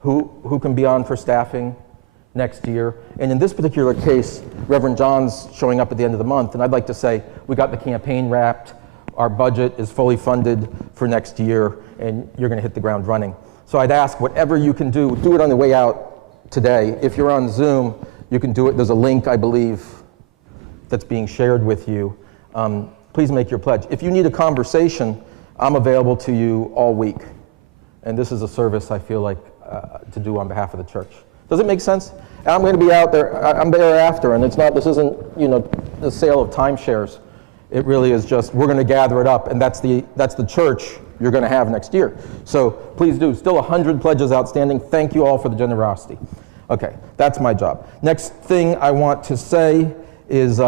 who can be on for staffing next year. And in this particular case, Reverend John's showing up at the end of the month, and I'd like to say we got the campaign wrapped, our budget is fully funded for next year, and you're going to hit the ground running. So I'd ask whatever you can do it on the way out today. If you're on Zoom, you can do it. There's a link, I believe, that's being shared with you. Please make your pledge. If you need a conversation, I'm available to you all week. And this is a service I feel like to do on behalf of the church. Does it make sense? And I'm going to be out there. I'm there after, and this isn't, the sale of timeshares. It really is just, we're going to gather it up, and that's the church you're going to have next year. So please do. Still 100 pledges outstanding. Thank you all for the generosity. Okay, that's my job. Next thing I want to say is,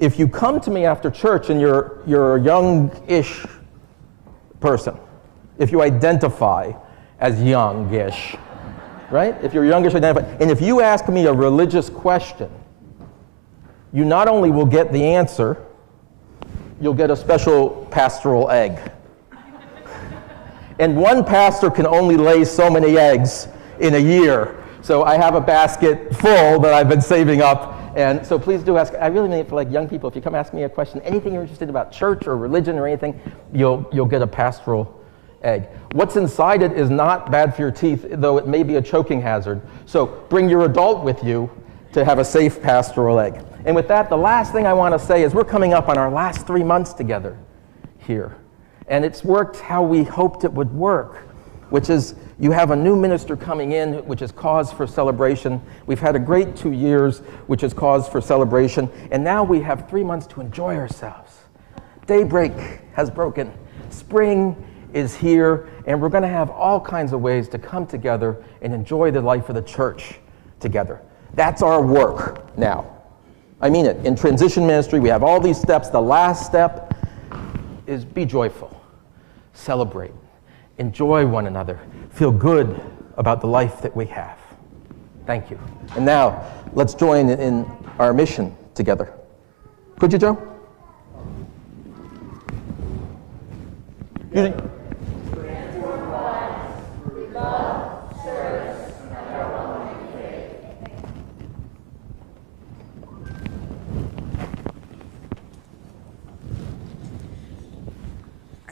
if you come to me after church and you're a young-ish person, if you identify as young-ish, right? If you're youngish, identify, and if you ask me a religious question, you not only will get the answer, you'll get a special pastoral egg. And one pastor can only lay so many eggs in a year. So I have a basket full that I've been saving up. And so please do ask. I really mean it for like young people. If you come ask me a question, anything you're interested about church or religion or anything, you'll get a pastoral egg. What's inside it is not bad for your teeth, though it may be a choking hazard. So bring your adult with you to have a safe pastoral egg. And with that, the last thing I want to say is we're coming up on our last 3 months together here. And it's worked how we hoped it would work, which is you have a new minister coming in, which is cause for celebration. We've had a great 2 years, which is cause for celebration. And now we have 3 months to enjoy ourselves. Daybreak has broken. Spring is here, and we're going to have all kinds of ways to come together and enjoy the life of the church together. That's our work now. I mean it. In transition ministry, we have all these steps. The last step is be joyful, celebrate, enjoy one another, feel good about the life that we have. Thank you. And now, let's join in our mission together. Could you, Joe?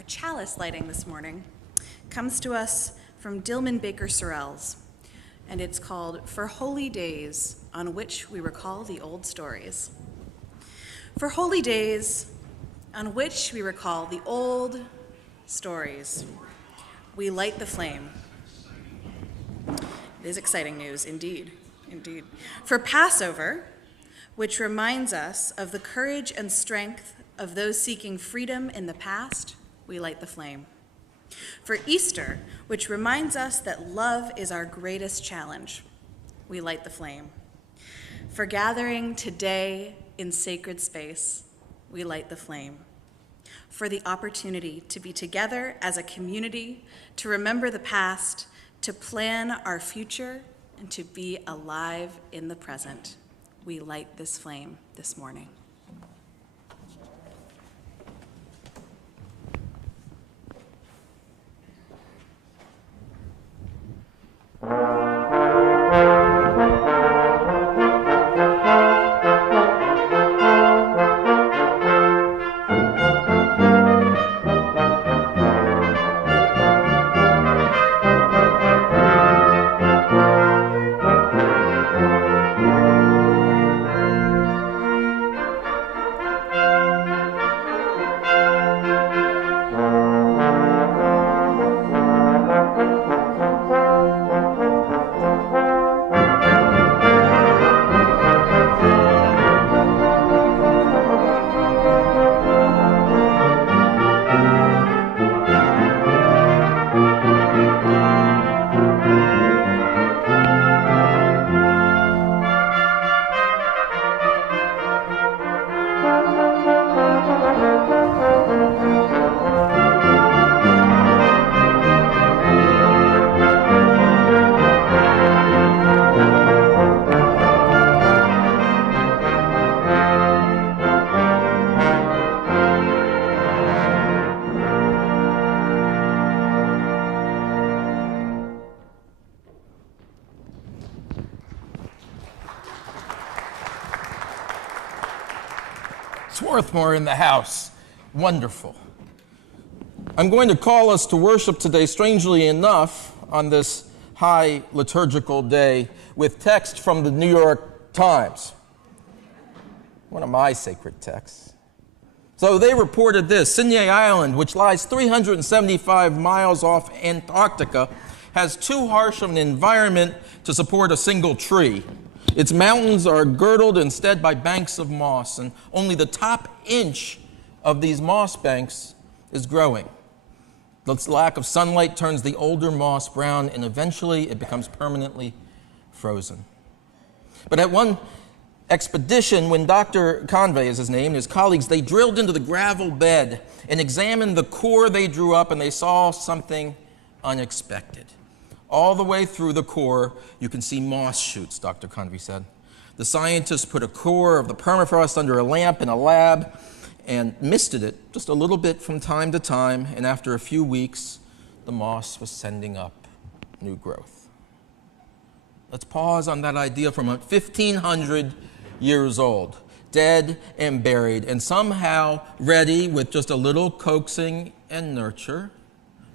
Chalice lighting this morning comes to us from Dillman Baker Sorrells, and it's called For Holy Days on Which We Recall the Old Stories. For holy days on which we recall the old stories, we light the flame. It is exciting news, indeed, indeed. For Passover, which reminds us of the courage and strength of those seeking freedom in the past, we light the flame. For Easter, which reminds us that love is our greatest challenge, we light the flame. For gathering today in sacred space, we light the flame. For the opportunity to be together as a community, to remember the past, to plan our future, and to be alive in the present, we light this flame this morning. Swarthmore in the house. Wonderful. I'm going to call us to worship today, strangely enough, on this high liturgical day, with text from the New York Times, one of my sacred texts. So they reported this: Sydney Island, which lies 375 miles off Antarctica, has too harsh of an environment to support a single tree. Its mountains are girdled instead by banks of moss, and only the top inch of these moss banks is growing. Its lack of sunlight turns the older moss brown, and eventually it becomes permanently frozen. But at one expedition, when Dr. Convey is his name, and his colleagues, they drilled into the gravel bed and examined the core they drew up, and they saw something unexpected. All the way through the core, you can see moss shoots, Dr. Convey said. The scientists put a core of the permafrost under a lamp in a lab and misted it just a little bit from time to time, and after a few weeks, the moss was sending up new growth. Let's pause on that idea for a moment. 1,500 years old, dead and buried, and somehow ready with just a little coaxing and nurture,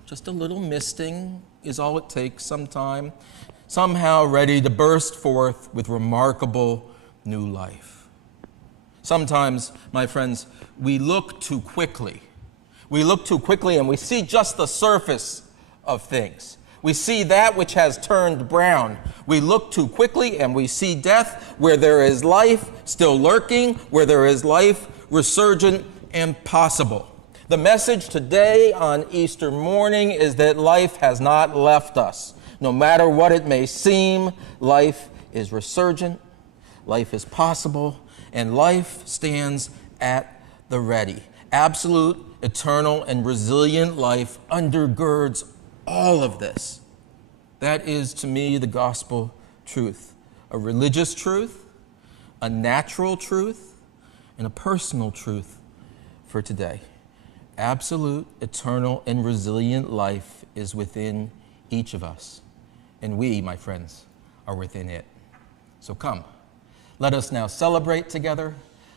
just a little misting is all it takes sometime, somehow ready to burst forth with remarkable new life. Sometimes, my friends, we look too quickly. We look too quickly and we see just the surface of things. We see that which has turned brown. We look too quickly and we see death where there is life still lurking, where there is life resurgent and possible. The message today on Easter morning is that life has not left us. No matter what it may seem, life is resurgent, life is possible, and life stands at the ready. Absolute, eternal, and resilient life undergirds all of this. That is, to me, the gospel truth. A religious truth, a natural truth, and a personal truth for today. Absolute, eternal, and resilient life is within each of us. And we, my friends, are within it. So come, let us now celebrate together.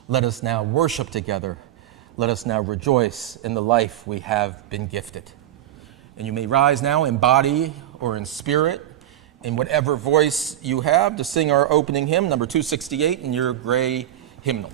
Let us now worship together. Let us now rejoice in the life we have been gifted. And you may rise now in body or in spirit, in whatever voice you have, to sing our opening hymn, number 268, in your gray hymnal.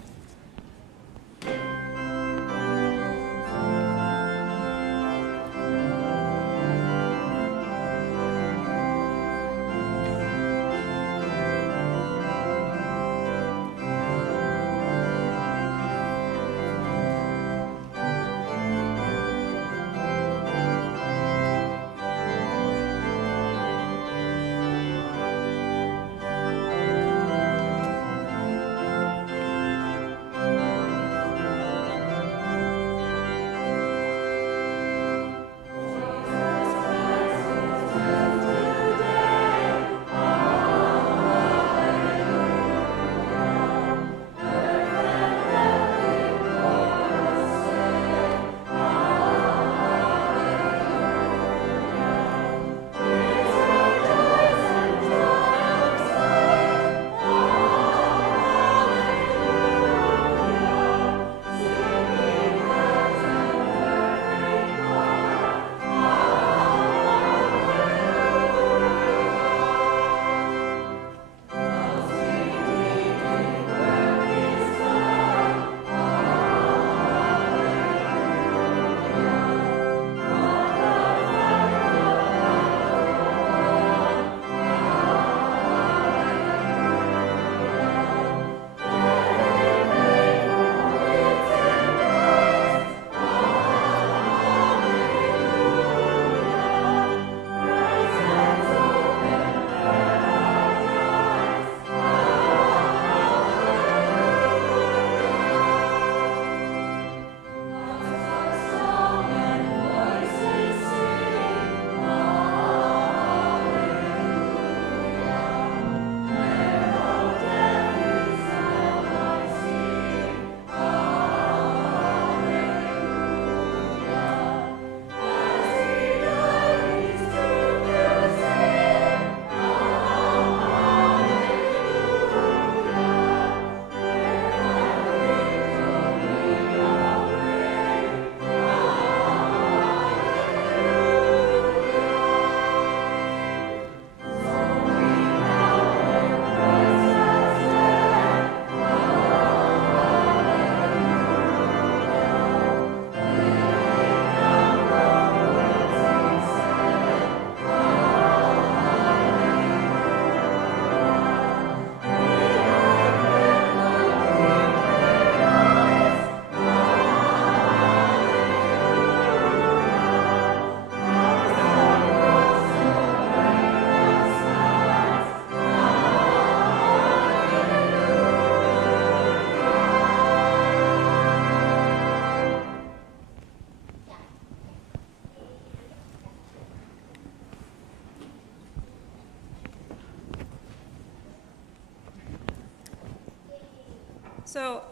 So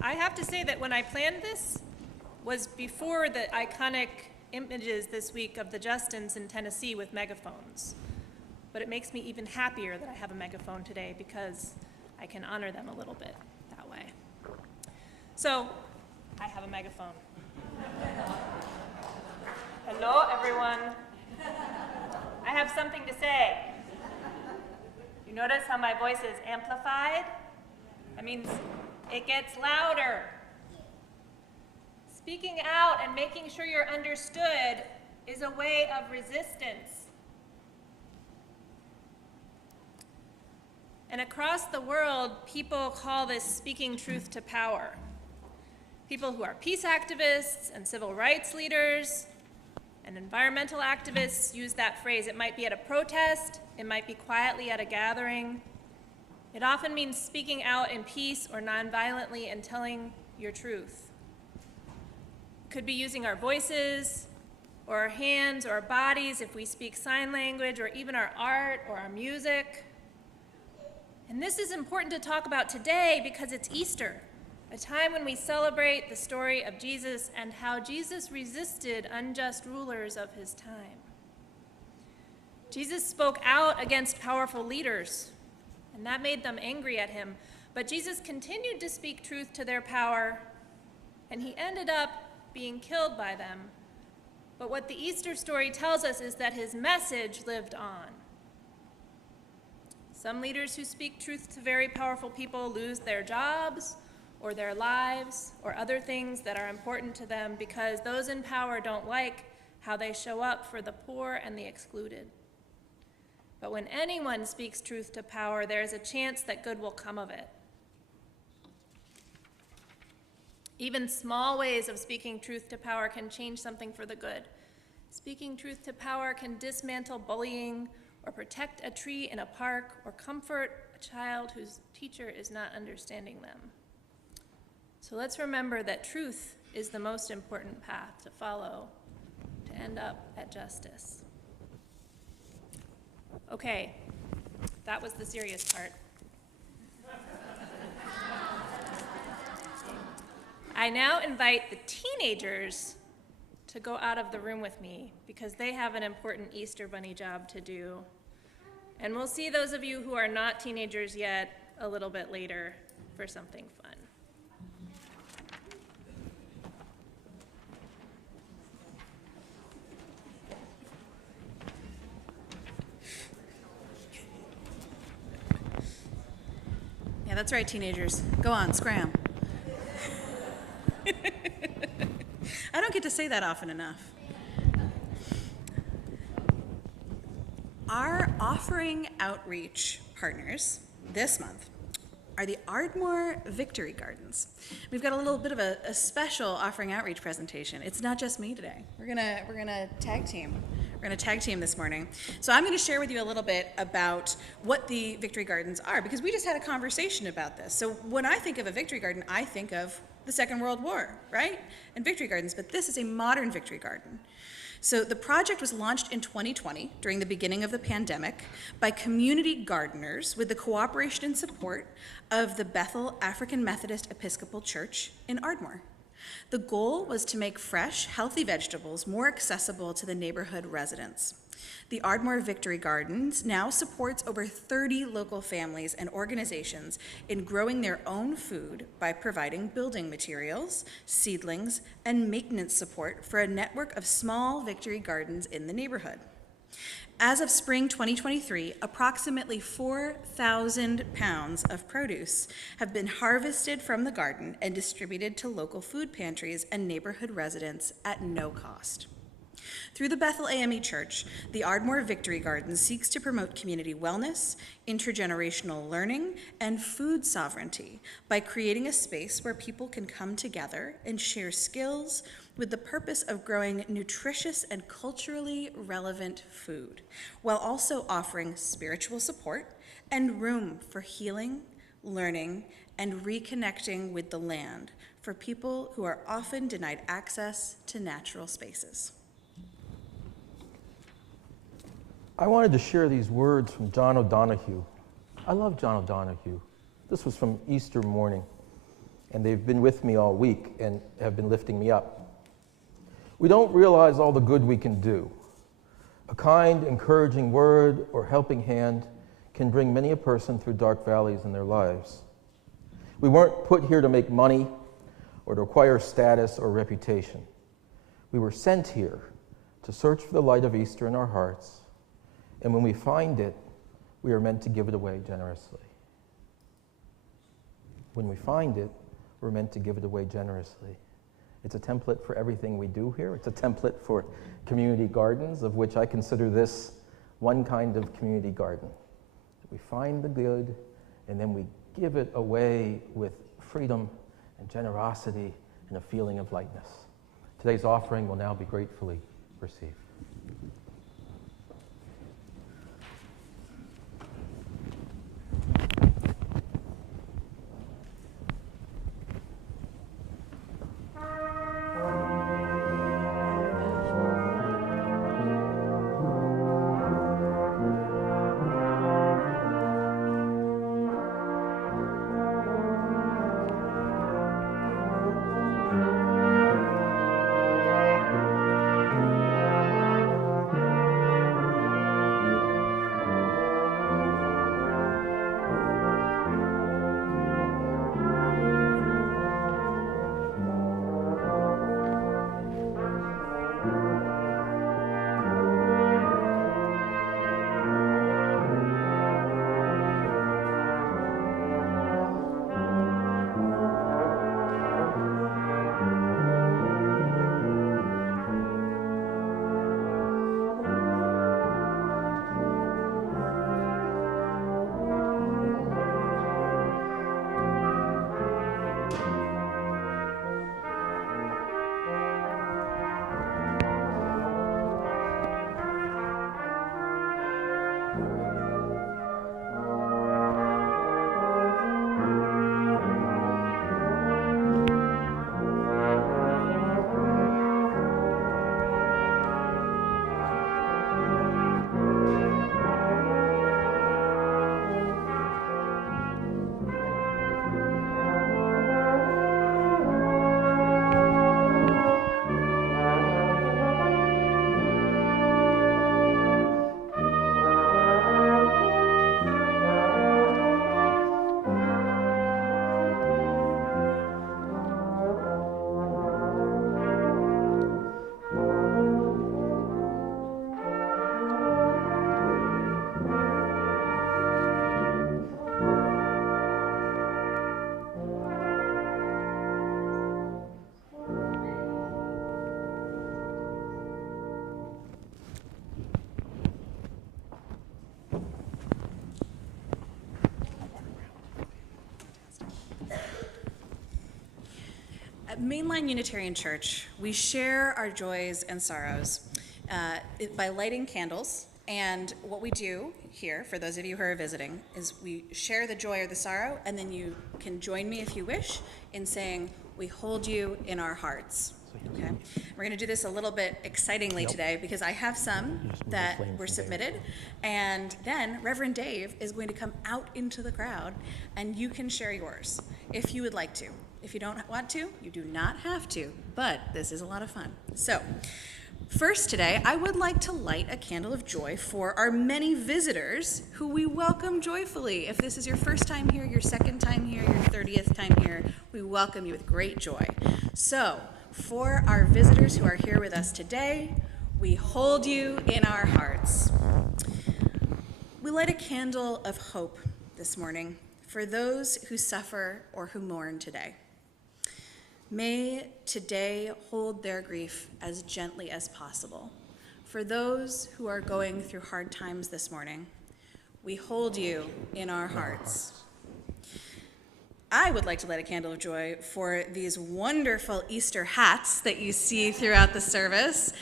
I have to say that when I planned this was before the iconic images this week of the Justins in Tennessee with megaphones. But it makes me even happier that I have a megaphone today because I can honor them a little bit that way. So I have a megaphone. Hello, everyone. I have something to say. You notice how my voice is amplified? That means it gets louder. Speaking out and making sure you're understood is a way of resistance. And across the world, people call this speaking truth to power. People who are peace activists and civil rights leaders and environmental activists use that phrase. It might be at a protest, it might be quietly at a gathering. It often means speaking out in peace or nonviolently and telling your truth. It could be using our voices or our hands or our bodies if we speak sign language, or even our art or our music. And this is important to talk about today because it's Easter, a time when we celebrate the story of Jesus and how Jesus resisted unjust rulers of his time. Jesus spoke out against powerful leaders, and that made them angry at him. But Jesus continued to speak truth to their power, and he ended up being killed by them. But what the Easter story tells us is that his message lived on. Some leaders who speak truth to very powerful people lose their jobs or their lives or other things that are important to them because those in power don't like how they show up for the poor and the excluded. But when anyone speaks truth to power, there is a chance that good will come of it. Even small ways of speaking truth to power can change something for the good. Speaking truth to power can dismantle bullying, or protect a tree in a park, or comfort a child whose teacher is not understanding them. So let's remember that truth is the most important path to follow to end up at justice. Okay, that was the serious part. I now invite the teenagers to go out of the room with me because they have an important Easter Bunny job to do. And we'll see those of you who are not teenagers yet a little bit later for something fun. Yeah, that's right, teenagers. Go on, scram. I don't get to say that often enough. Our offering outreach partners this month are the Ardmore Victory Gardens. We've got a little bit of a special offering outreach presentation. It's not just me today. We're gonna tag team. We're going to tag team this morning. So I'm going to share with you a little bit about what the Victory Gardens are, because we just had a conversation about this. So when I think of a Victory Garden, I think of the Second World War, right? And Victory Gardens, but this is a modern Victory Garden. So the project was launched in 2020 during the beginning of the pandemic by community gardeners with the cooperation and support of the Bethel African Methodist Episcopal Church in Ardmore. The goal was to make fresh, healthy vegetables more accessible to the neighborhood residents. The Ardmore Victory Gardens now supports over 30 local families and organizations in growing their own food by providing building materials, seedlings, and maintenance support for a network of small Victory Gardens in the neighborhood. As of spring 2023, approximately 4,000 pounds of produce have been harvested from the garden and distributed to local food pantries and neighborhood residents at no cost. Through the Bethel AME Church, the Ardmore Victory Garden seeks to promote community wellness, intergenerational learning, and food sovereignty by creating a space where people can come together and share skills with the purpose of growing nutritious and culturally relevant food, while also offering spiritual support and room for healing, learning, and reconnecting with the land for people who are often denied access to natural spaces. I wanted to share these words from John O'Donohue. I love John O'Donohue. This was from Easter morning. and they've been with me all week and have been lifting me up. We don't realize all the good we can do. A kind, encouraging word or helping hand can bring many a person through dark valleys in their lives. We weren't put here to make money or to acquire status or reputation. We were sent here to search for the light of Easter in our hearts, and when we find it, we are meant to give it away generously. When we find it, we're meant to give it away generously. It's a template for everything we do here. It's a template for community gardens, of which I consider this one kind of community garden. We find the good, and then we give it away with freedom and generosity and a feeling of lightness. Today's offering will now be gratefully received. At Mainline Unitarian Church, we share our joys and sorrows by lighting candles. And what we do here, for those of you who are visiting, is we share the joy or the sorrow, and then you can join me if you wish in saying, "We hold you in our hearts." Okay? We're going to do this a little bit excitingly today because I have some that were submitted, and then Reverend Dave is going to come out into the crowd, and you can share yours if you would like to. If you don't want to, you do not have to, but this is a lot of fun. So, first today, I would like to light a candle of joy for our many visitors who we welcome joyfully. If this is your first time here, your second time here, your 30th time here, we welcome you with great joy. So, for our visitors who are here with us today, we hold you in our hearts. We light a candle of hope this morning for those who suffer or who mourn today. May today hold their grief as gently as possible. For those who are going through hard times this morning, we hold you in our hearts. I would like to light a candle of joy for these wonderful Easter hats that you see throughout the service,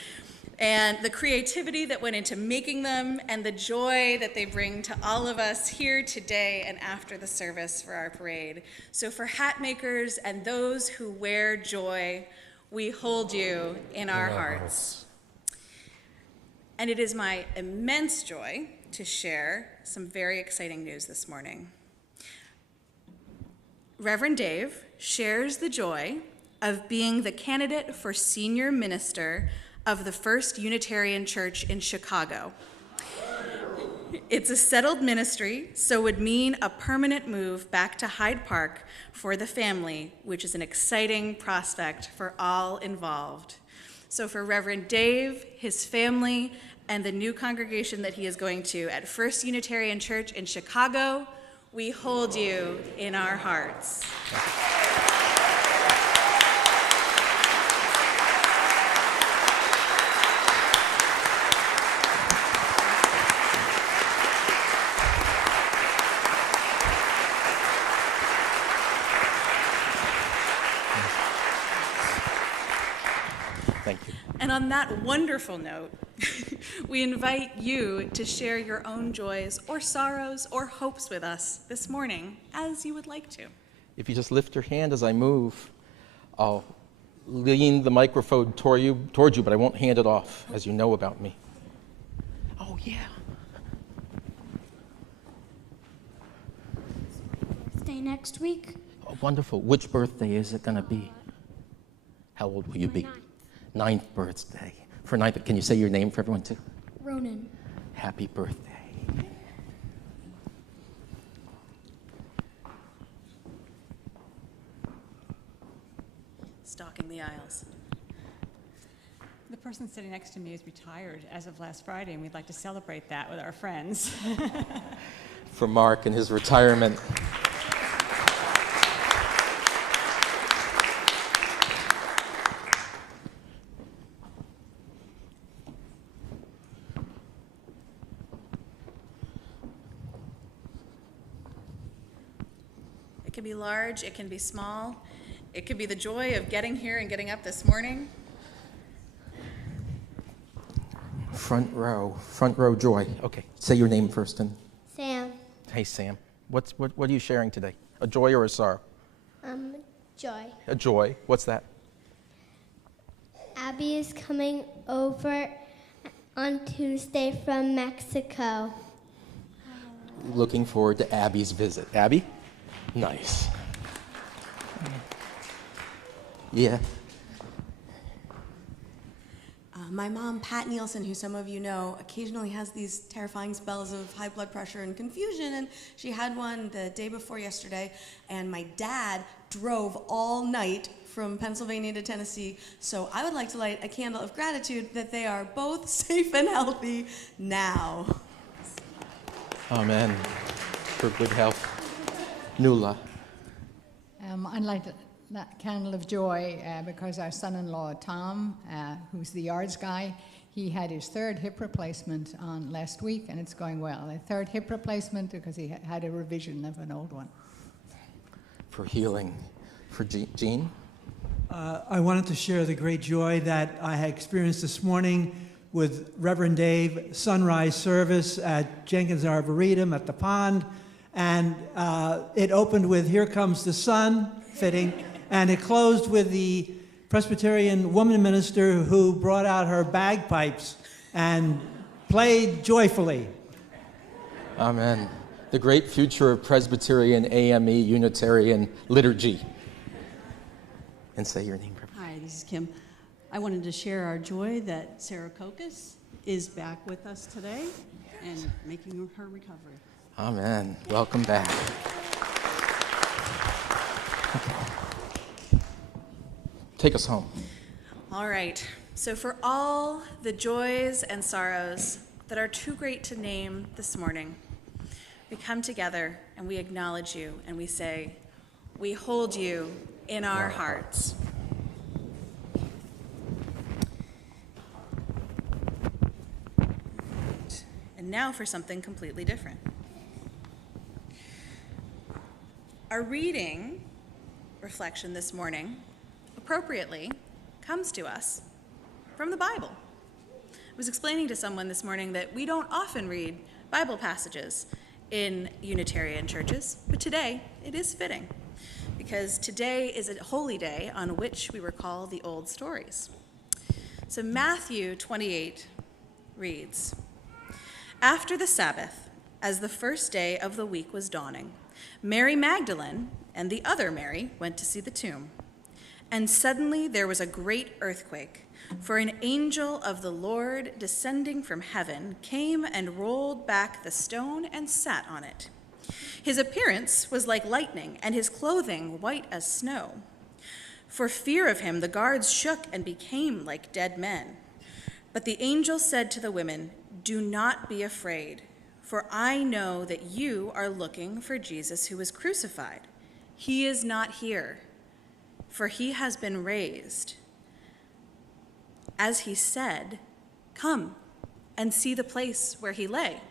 and the creativity that went into making them, and the joy that they bring to all of us here today and after the service for our parade. So for hat makers and those who wear joy, we hold you in our hearts. And it is my immense joy to share some very exciting news this morning. Reverend Dave shares the joy of being the candidate for senior minister of the First Unitarian Church in Chicago. It's a settled ministry, so would mean a permanent move back to Hyde Park for the family, which is an exciting prospect for all involved. So for Reverend Dave, his family, and the new congregation that he is going to at First Unitarian Church in Chicago, we hold you in our hearts. Thank you. And on that wonderful note, we invite you to share your own joys or sorrows or hopes with us this morning, as you would like to. If you just lift your hand as I move, I'll lean the microphone toward you, but I won't hand it off, as you know about me. Oh, yeah. Birthday next week. Oh, wonderful. Which birthday is it going to be? How old will you be? Ninth birthday. For ninth, can you say your name for everyone too? Ronan. Happy birthday. Stalking the aisles. The person sitting next to me is retired as of last Friday, and we'd like to celebrate that with our friends. For Mark and his retirement. It can be large, it can be small. It could be the joy of getting here and getting up this morning. Front row joy. Okay, say your name first. And Sam. hey, Sam, what are you sharing today? A joy or a sorrow? Joy. A joy. What's that? Abby is coming over on Tuesday from Mexico. Looking forward to Abby's visit. Abby? Nice. Yeah. My mom, Pat Nielsen, who some of you know, occasionally has these terrifying spells of high blood pressure and confusion, and she had one the day before yesterday, and my dad drove all night from Pennsylvania to Tennessee, so I would like to light a candle of gratitude that they are both safe and healthy now. Amen. For good health. Nuala. I'd like that candle of joy because our son-in-law, Tom, who's the yards guy, he had his third hip replacement on last week, and it's going well. A third hip replacement because he had a revision of an old one. For healing. For Jean. I wanted to share the great joy that I had experienced this morning with Reverend Dave, sunrise service at Jenkins Arboretum at the pond. And it opened with Here Comes the Sun, fitting, and it closed with the Presbyterian woman minister who brought out her bagpipes and played joyfully. Amen. The great future of Presbyterian AME Unitarian liturgy. And say your name. Hi, this is Kim. I wanted to share our joy that Sarah Kokis is back with us today and making her recovery. Amen. Welcome back. Take us home. All right. So for all the joys and sorrows that are too great to name this morning, we come together and we acknowledge you and we say, we hold you in our hearts. And now for something completely different. Our reading reflection this morning, appropriately, comes to us from the Bible. I was explaining to someone this morning that we don't often read Bible passages in Unitarian churches, but today it is fitting, because today is a holy day on which we recall the old stories. So Matthew 28 reads, "After the Sabbath, as the first day of the week was dawning, Mary Magdalene and the other Mary went to see the tomb. And suddenly there was a great earthquake, for an angel of the Lord descending from heaven came and rolled back the stone and sat on it. His appearance was like lightning, and his clothing white as snow. For fear of him, the guards shook and became like dead men. But the angel said to the women, "Do not be afraid, for I know that you are looking for Jesus who was crucified. He is not here, for he has been raised. As he said, come and see the place where he lay.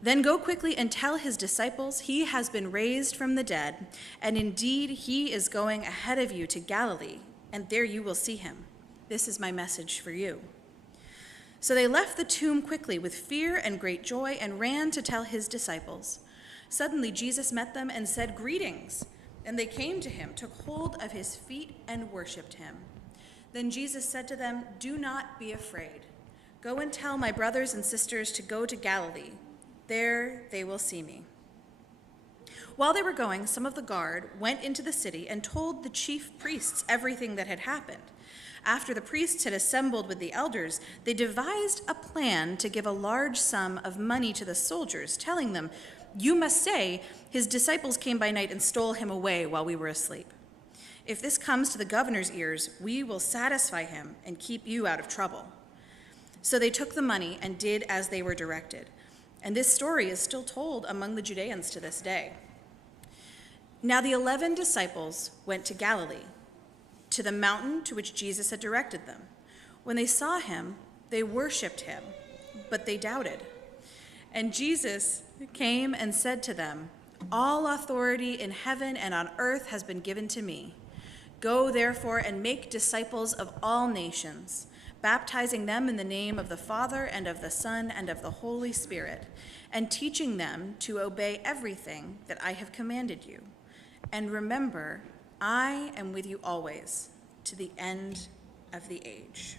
Then go quickly and tell his disciples he has been raised from the dead, and indeed he is going ahead of you to Galilee, and there you will see him. This is my message for you." So they left the tomb quickly with fear and great joy and ran to tell his disciples. Suddenly Jesus met them and said, "Greetings." And they came to him, took hold of his feet, and worshipped him. Then Jesus said to them, "Do not be afraid. Go and tell my brothers and sisters to go to Galilee. There they will see me." While they were going, some of the guard went into the city and told the chief priests everything that had happened. After the priests had assembled with the elders, they devised a plan to give a large sum of money to the soldiers, telling them, "You must say, 'His disciples came by night and stole him away while we were asleep.' If this comes to the governor's ears, we will satisfy him and keep you out of trouble." So they took the money and did as they were directed. And this story is still told among the Judeans to this day. Now the 11 disciples went to Galilee, to the mountain to which Jesus had directed them. When they saw him, they worshipped him, but they doubted. And Jesus came and said to them, "All authority in heaven and on earth has been given to me. Go therefore and make disciples of all nations, baptizing them in the name of the Father and of the Son and of the Holy Spirit, and teaching them to obey everything that I have commanded you. And remember, I am with you always, to the end of the age."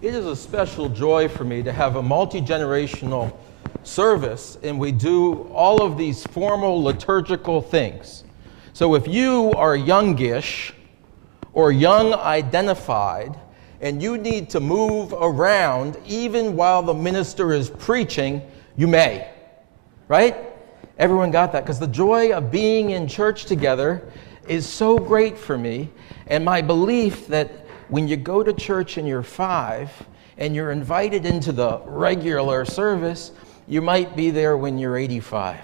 It is a special joy for me to have a multi-generational service, and we do all of these formal liturgical things. So if you are youngish or young identified and you need to move around even while the minister is preaching, you may, right? Everyone got that? Because the joy of being in church together is so great for me, and my belief that when you go to church and you're 5 and you're invited into the regular service, you might be there when you're 85.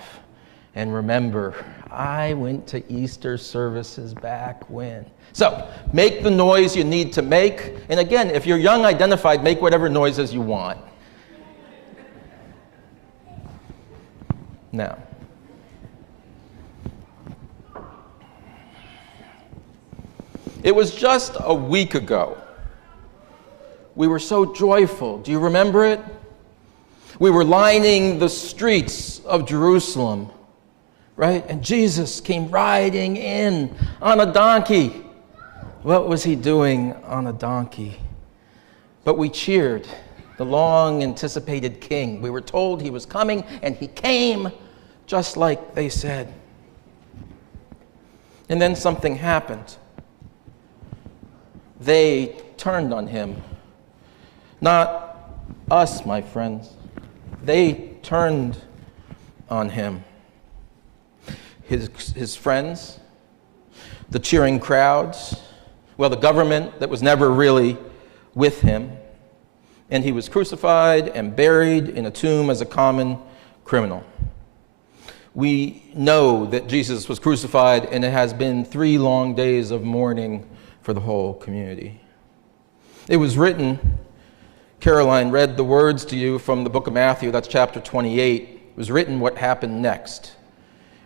And remember, I went to Easter services back when. So make the noise you need to make. And again, if you're young identified, make whatever noises you want. Now, it was just a week ago. We were so joyful. Do you remember it? We were lining the streets of Jerusalem right? And Jesus came riding in on a donkey. What was he doing on a donkey? But we cheered the long-anticipated king. We were told he was coming, and he came just like they said. And then something happened. They turned on him. Not us, my friends. They turned on him. His friends, the cheering crowds, well, the government that was never really with him. And he was crucified and buried in a tomb as a common criminal. We know that Jesus was crucified, and it has been 3 long days of mourning for the whole community. It was written, Caroline read the words to you from the book of Matthew, that's chapter 28. It was written what happened next.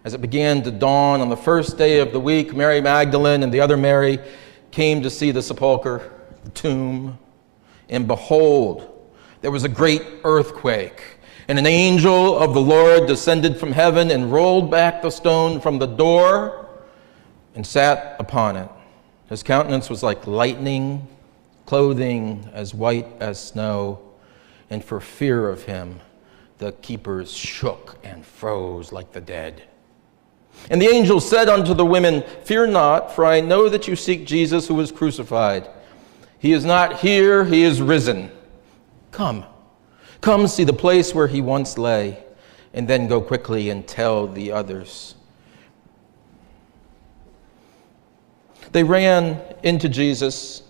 As it began to dawn on the first day of the week, Mary Magdalene and the other Mary came to see the sepulchre, the tomb, and behold, there was a great earthquake, and an angel of the Lord descended from heaven and rolled back the stone from the door and sat upon it. His countenance was like lightning, clothing as white as snow, and for fear of him, the keepers shook and froze like the dead. And the angel said unto the women, Fear not, for I know that you seek Jesus who was crucified. He is not here, he is risen. Come see the place where he once lay, and then go quickly and tell the others. They ran into Jesus,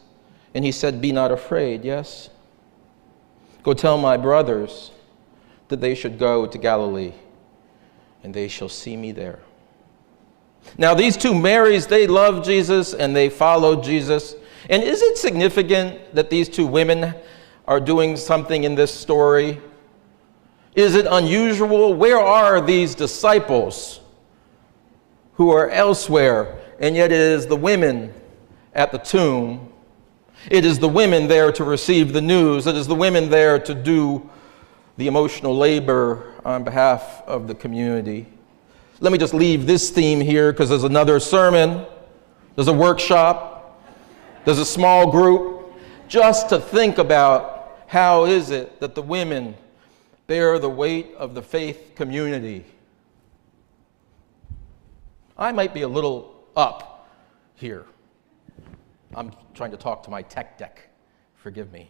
and he said, Be not afraid, yes? Go tell my brothers that they should go to Galilee, and they shall see me there. Now, these 2 Marys, they loved Jesus, and they followed Jesus. And is it significant that these 2 women are doing something in this story? Is it unusual? Where are these disciples who are elsewhere? And yet it is the women at the tomb. It is the women there to receive the news. It is the women there to do the emotional labor on behalf of the community. Let me just leave this theme here because there's another sermon, there's a workshop, there's a small group, just to think about how is it that the women bear the weight of the faith community. I might be a little up here. I'm trying to talk to my tech deck. Forgive me.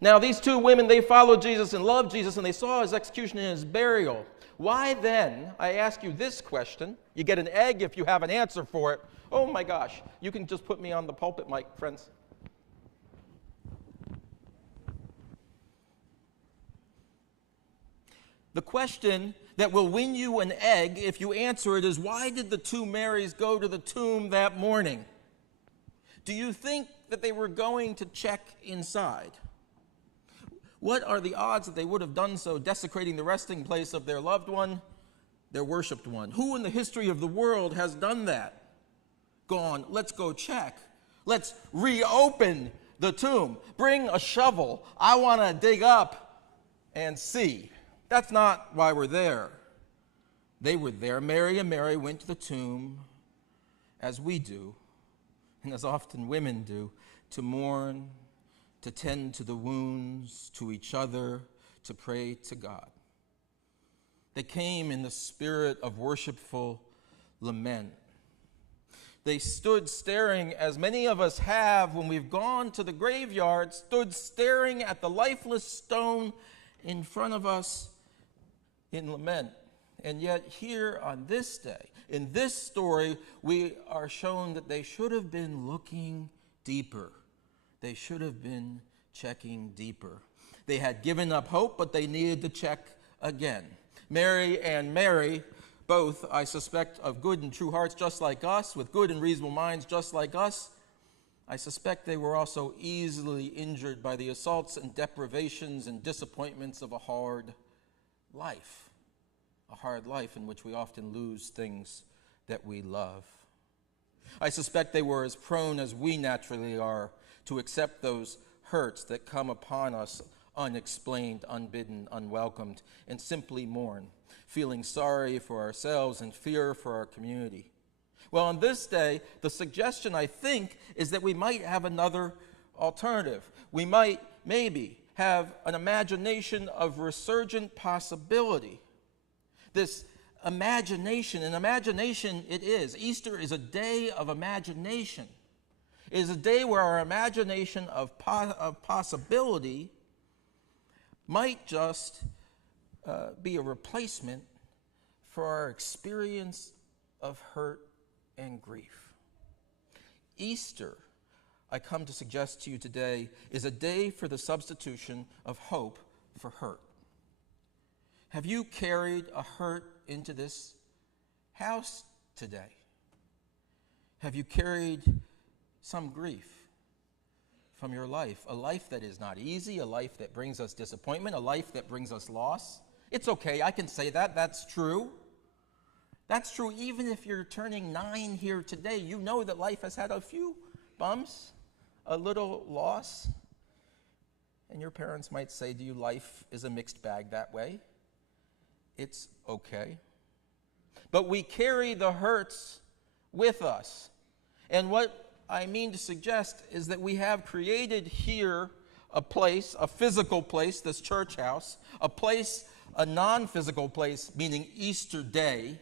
Now, these 2 women, they followed Jesus and loved Jesus, and they saw his execution and his burial. Why then, I ask you this question. You get an egg if you have an answer for it. Oh my gosh, you can just put me on the pulpit mic, friends. The question that will win you an egg if you answer it is, why did the 2 Marys go to the tomb that morning? Do you think that they were going to check inside? What are the odds that they would have done so, desecrating the resting place of their loved one, their worshiped one? Who in the history of the world has done that? Gone, let's go check. Let's reopen the tomb. Bring a shovel. I want to dig up and see. That's not why we're there. They were there. Mary and Mary went to the tomb, as we do, and as often women do, to mourn, to tend to the wounds, to each other, to pray to God. They came in the spirit of worshipful lament. They stood staring, as many of us have when we've gone to the graveyard, stood staring at the lifeless stone in front of us in lament. And yet here on this day, in this story, we are shown that they should have been looking deeper. They should have been checking deeper. They had given up hope, but they needed to check again. Mary and Mary, both, I suspect, of good and true hearts just like us, with good and reasonable minds just like us, I suspect they were also easily injured by the assaults and deprivations and disappointments of a hard life in which we often lose things that we love. I suspect they were as prone as we naturally are to accept those hurts that come upon us unexplained, unbidden, unwelcomed, and simply mourn. feeling sorry for ourselves and fear for our community. Well, on this day, the suggestion, I think, is that we might have another alternative. We might, maybe, have an imagination of resurgent possibility. This imagination, an imagination it is. Easter is a day of imagination. It is a day where our imagination of possibility might just be a replacement for our experience of hurt and grief. Easter, I come to suggest to you today, is a day for the substitution of hope for hurt. Have you carried a hurt into this house today? Have you carried some grief from your life? A life that is not easy, a life that brings us disappointment, a life that brings us loss? It's okay, I can say that. That's true. That's true even if you're turning 9 here today. You know that life has had a few bumps, a little loss. And your parents might say to you, life is a mixed bag that way. It's okay. But we carry the hurts with us. And what I mean to suggest is that we have created here a place, a physical place, this church house, a place, a non-physical place, meaning Easter Day,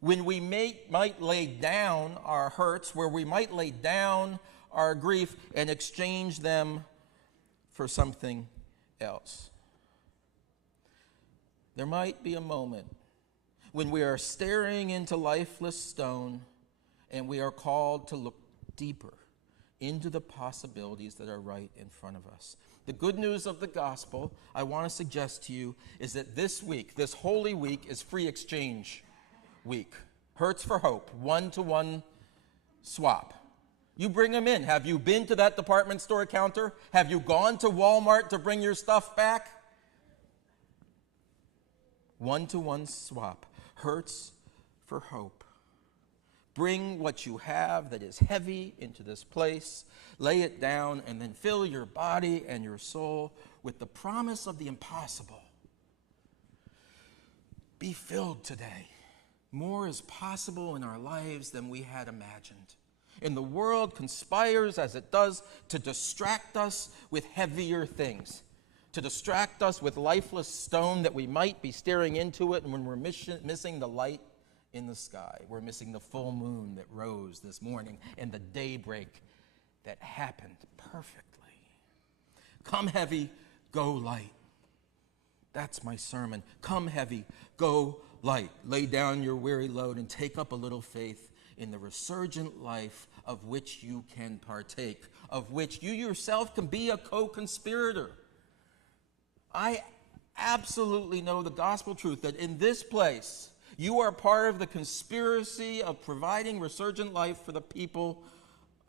when we might lay down our hurts, where we might lay down our grief and exchange them for something else. There might be a moment when we are staring into lifeless stone and we are called to look deeper into the possibilities that are right in front of us. The good news of the gospel, I want to suggest to you, is that this week, this Holy Week, is free exchange week. Hurts for hope, one-to-one swap. You bring them in. Have you been to that department store counter? Have you gone to Walmart to bring your stuff back? One-to-one swap. Hurts for hope. Bring what you have that is heavy into this place, lay it down, and then fill your body and your soul with the promise of the impossible. Be filled today. More is possible in our lives than we had imagined. And the world conspires, as it does, to distract us with heavier things, to distract us with lifeless stone that we might be staring into it, and when we're missing the light in the sky, we're missing the full moon that rose this morning and the daybreak that happened perfectly. Come heavy, go light. That's my sermon. Come heavy, go light. Lay down your weary load and take up a little faith in the resurgent life of which you can partake, of which you yourself can be a co-conspirator. I absolutely know the gospel truth that in this place, you are part of the conspiracy of providing resurgent life for the people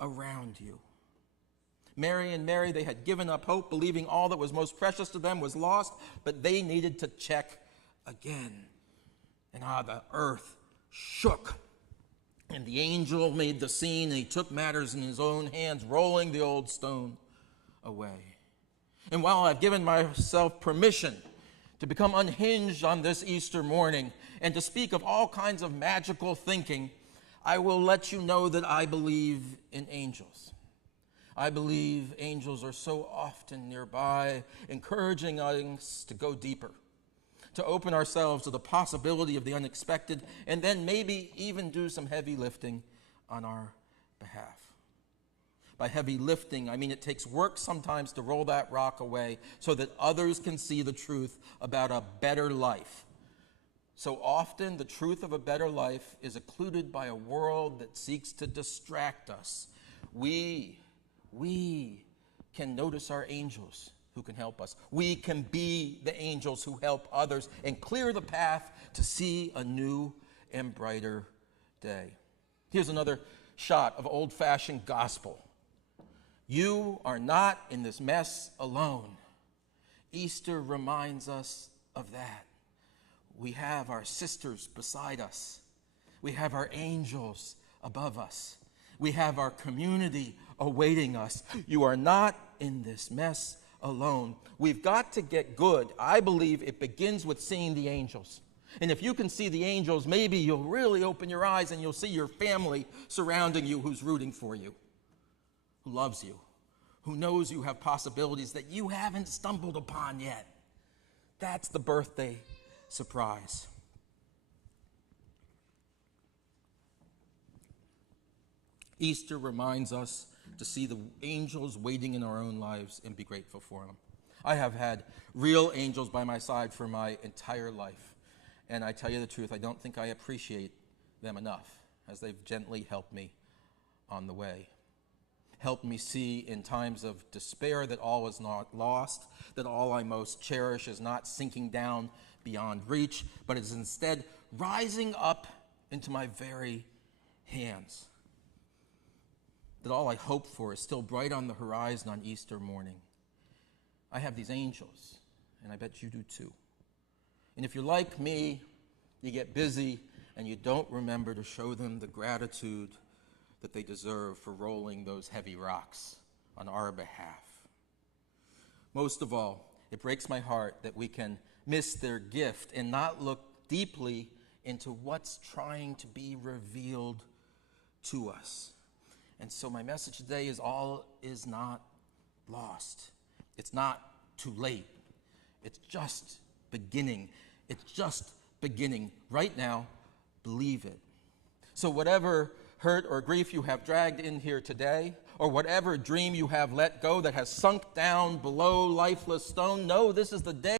around you. Mary and Mary, they had given up hope, believing all that was most precious to them was lost, but they needed to check again. And the earth shook. And the angel made the scene, and he took matters in his own hands, rolling the old stone away. And while I've given myself permission to become unhinged on this Easter morning and to speak of all kinds of magical thinking, I will let you know that I believe in angels. I believe angels are so often nearby, encouraging us to go deeper, to open ourselves to the possibility of the unexpected, and then maybe even do some heavy lifting on our behalf. By heavy lifting, I mean it takes work sometimes to roll that rock away so that others can see the truth about a better life. So often, the truth of a better life is occluded by a world that seeks to distract us. We can notice our angels who can help us. We can be the angels who help others and clear the path to see a new and brighter day. Here's another shot of old-fashioned gospel. You are not in this mess alone. Easter reminds us of that. We have our sisters beside us. We have our angels above us. We have our community awaiting us. You are not in this mess alone. We've got to get good. I believe it begins with seeing the angels. And if you can see the angels, maybe you'll really open your eyes and you'll see your family surrounding you who's rooting for you, who loves you, who knows you have possibilities that you haven't stumbled upon yet. That's the birthday surprise. Easter reminds us to see the angels waiting in our own lives and be grateful for them. I have had real angels by my side for my entire life. And I tell you the truth, I don't think I appreciate them enough, as they've gently helped me on the way. Helped me see in times of despair that all is not lost, that all I most cherish is not sinking down beyond reach, but is instead rising up into my very hands. That all I hope for is still bright on the horizon on Easter morning. I have these angels, and I bet you do too. And if you're like me, you get busy and you don't remember to show them the gratitude that they deserve for rolling those heavy rocks on our behalf. Most of all, it breaks my heart that we can miss their gift and not look deeply into what's trying to be revealed to us. And so my message today is all is not lost. It's not too late. It's just beginning. It's just beginning. Right now, believe it. So whatever hurt or grief you have dragged in here today, or whatever dream you have let go that has sunk down below lifeless stone, know this is the day